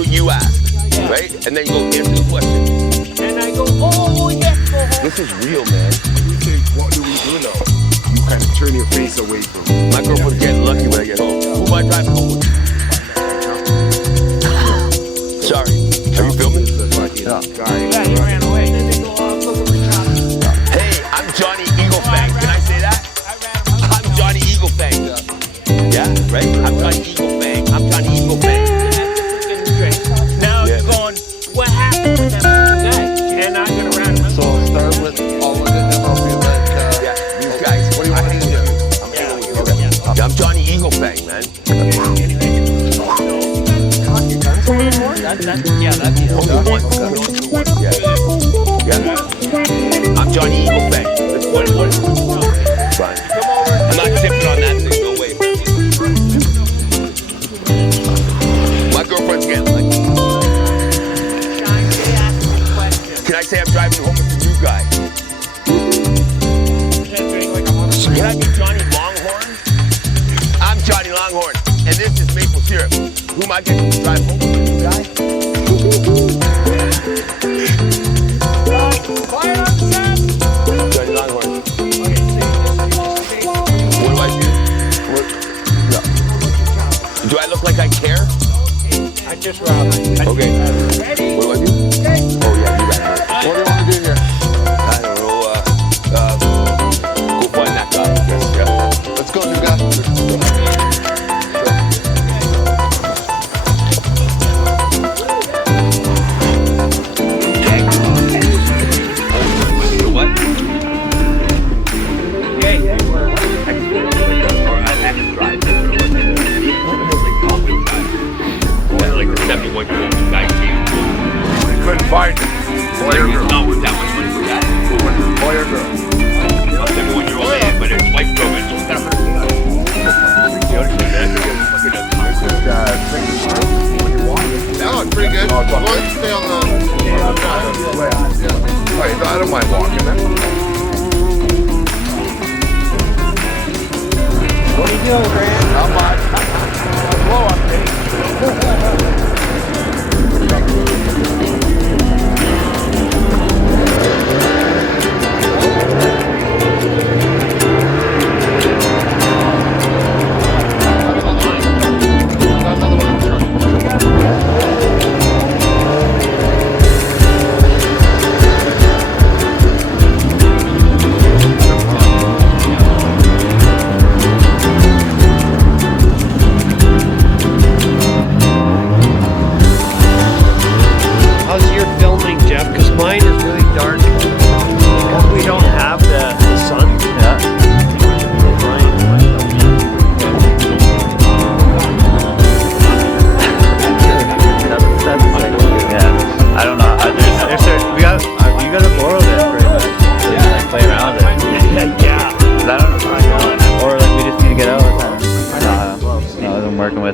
what you ask, right? And then you go answer the question. And I go, oh yes, go home. This is real, man. You think, what do we do now? You kind of turn your face away from me. My girlfriend's getting lucky when I get home. Who am I driving home with? Sorry. Are you filming? Yeah, he ran away. Hey, I'm Johnny Eagle Fang. Can I say that? I'm Johnny Eagle Fang. Yeah, right? I'm Johnny Eagle Fang. I'm Johnny Eagle Fang. Now you're going, what happened with that guy? And I'm going to run him. So I'll start with all of it, then I'll be like, These guys. What do you want to do? Yeah, I'm Johnny Eagle Fang, man. I'm Johnny Eagle Fang. What? Fine. I'm not tipping on that thing, no way. My girlfriend's getting lucky. Can I say I'm driving home with the new guy? Can I be Johnny Longhorn? I'm Johnny Longhorn, and this is maple syrup. Who am I getting to drive home with the new guy? Johnny Longhorn. What do I do? No. Do I look like I care? I just robbed him. Okay. What do I do? Oh yeah, do that. what do you want to do here? I don't know. Go find that guy. Yeah. Let's go, new guy. Couldn't find it. Boy or girl? Not worth that much money for that. Boy or girl? Not 71-year-old man, but his wife drove it, so it's not hurt. That looks pretty good. As long as you stay on the... I don't mind walking it. What are you doing, Grant? Not much. Blow up, baby.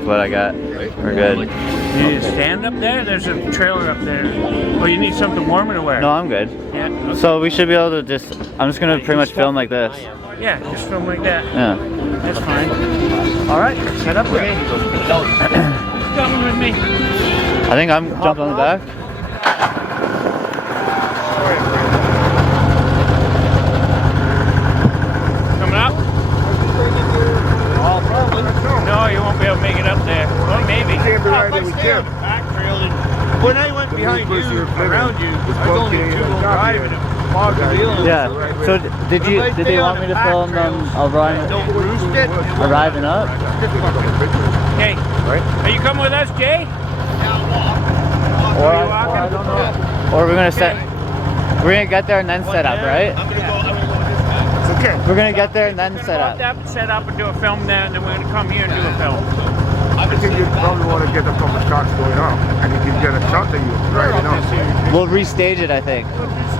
What I got. We're good. You need to stand up there? There's a trailer up there. Oh, you need something warmer to wear? No, I'm good. Yeah. Okay. So we should be able to just, I'm just going to pretty much film like this. Yeah, just film like that. Yeah. That's fine. Alright, set up with me. Coming with me. I think I'm jumping on the back. Coming up? No, you won't be able to make it up there. Well, maybe. When I went behind you, around you, I was only two-wheel drive and it fogged the wheel. Yeah. So did they want me to film them arriving up? Hey, are you coming with us, Jay? Or, Are you walking? I don't know. or we're gonna get there and then set up, right? We're gonna get there and then set up. Set up and do a film there, and then we're gonna come here and do a film. I think you probably want to get a couple shots going on, and you can get a shot that you right enough. We'll restage it, I think.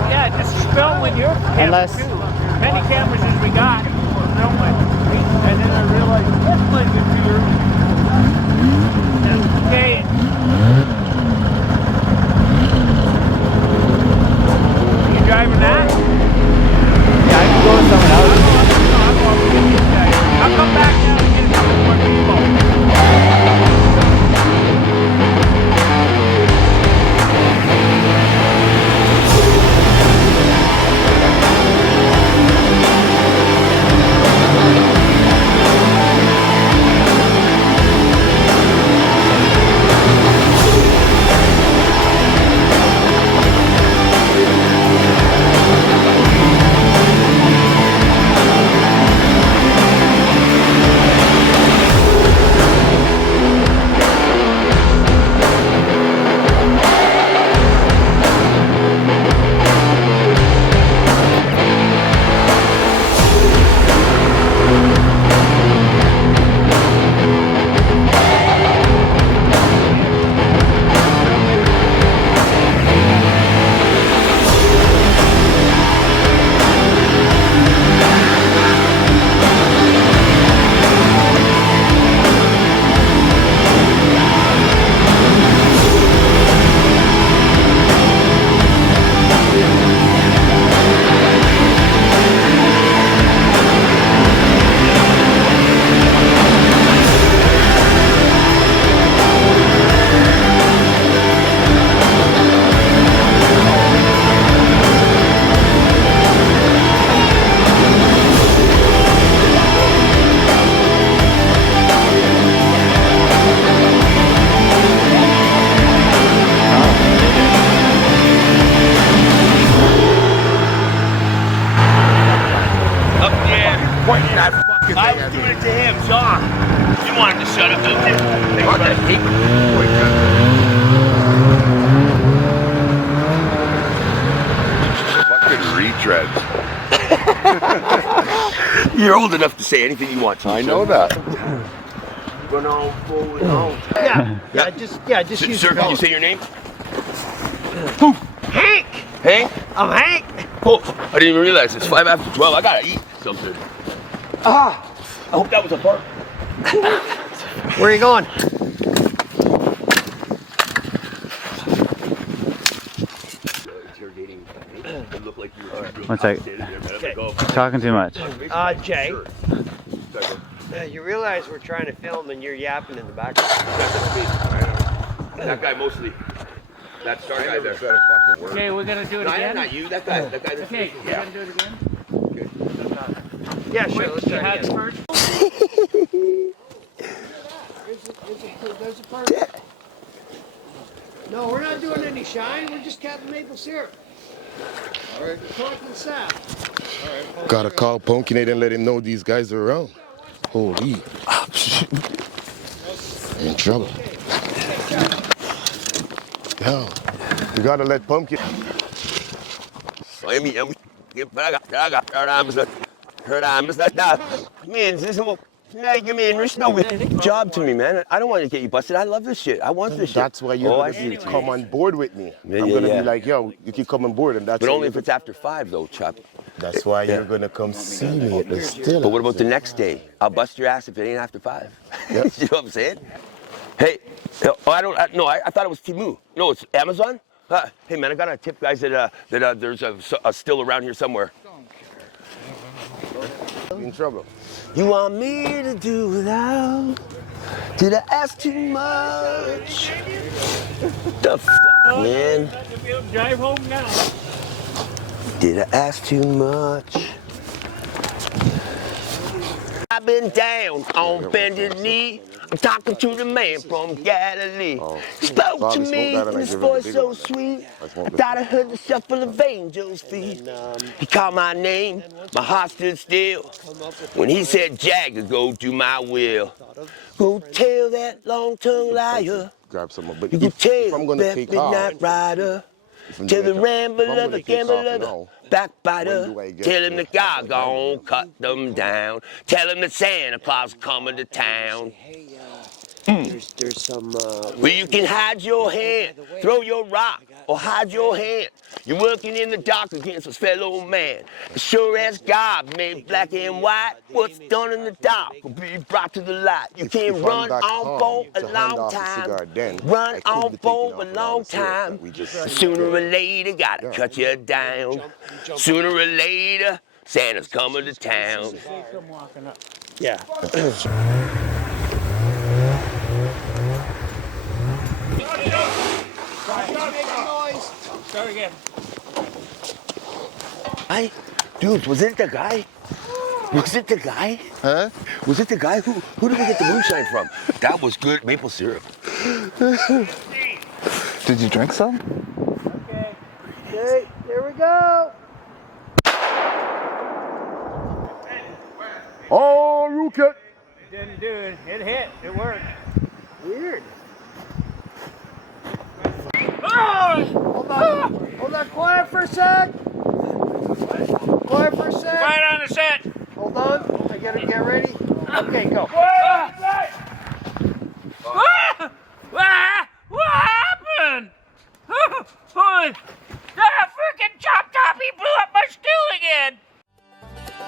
Yeah, just film with your camera Unless- too. Many cameras as we got, film it. And then I realized this might be here. Okay. You driving that? Yeah, I can go with someone else. I'll come back now and get a couple more people. shut up, Justin. What the heck? Fucking retreads. You're old enough to say anything you want to. I know that. Going on, forward on. Yeah, just use Sir, your can you phone. say your name? Hank! Hank? I'm Hank! Oh, I didn't even realize it's 5 after 12. I gotta eat something. I hope that was a park. Where are you going? One sec. Talking too much. Jay. You realize we're trying to film and you're yapping in the background. That guy mostly. That star guy there. Okay, we're gonna do it No, again. not you. That guy. That guy. Okay, we're Yeah. gonna do it again. Yeah, sure. Let's try it again. First. There's a part. No, we're not doing any shine. We're just capping maple syrup. All right. Talking sap. Gotta call Punkinade and let him know these guys are around. Holy. I'm in trouble. Yo, you gotta let Pumpkin. Job to me, man. I don't want to get you busted. I love this shit. I want this shit. That's why you're gonna come on board with me. I'm gonna be like, yo, you can come on board, and that's. But only if it's after 5, though, Chop. That's why you're gonna come see me at the still. But what about the next day? I'll bust your ass if it ain't after 5. Yep. You know what I'm saying? Hey, no, I thought it was Temu. No, it's Amazon. Hey, man, I got a tip, guys, that there's a still around here somewhere. In trouble. You want me to do without? Did I ask too much? The fuck, man? Drive home now. Did I ask too much? I've been down on bended knee. I'm talking to the man from Galilee. He spoke to me in his voice so sweet. I thought I heard the shuffle of angels' feet. He called my name, my heart stood still. When he said, Jagger, go do my will. Go tell that long-tongued liar. Grab some, but You can if tell I'm gonna that take midnight off, rider. Tell the rambler, the gambler, the backbiter. Tell him that God gon' cut them down. Tell him that Santa Claus coming to town. There's some. Well, you can hide your hand, throw your rock, or hide your hand. You're working in the dark against a fellow man. As sure as God made black and white, what's done in the dark will be brought to the light. You can run on for a long time. Run on for a long time. Sooner or later, gotta cut you down. Sooner or later, Santa's coming to town. Yeah. Start again. Hey, dude, was it the guy? Was it the guy? Huh? Was it the guy? Who did we get the moonshine from? That was good maple syrup. Did you drink some? Okay, here we go. Oh, you can. It didn't do it. It hit. It worked. Weird. Hold on, quiet for a sec. Quiet for a sec. Quiet on the set. Hold on, I gotta get ready. Okay, go. What happened? That freaking Chop Top, he blew up my still again.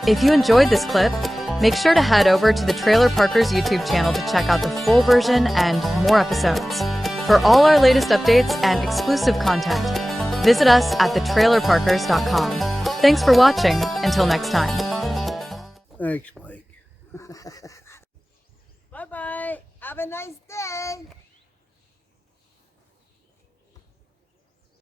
If you enjoyed this clip, make sure to head over to the Trailer Parkers YouTube channel to check out the full version and more episodes. For all our latest updates and exclusive content, visit us at thetrailerparkers.com. Thanks for watching. Until next time. Thanks, Mike. Bye-bye. Have a nice day.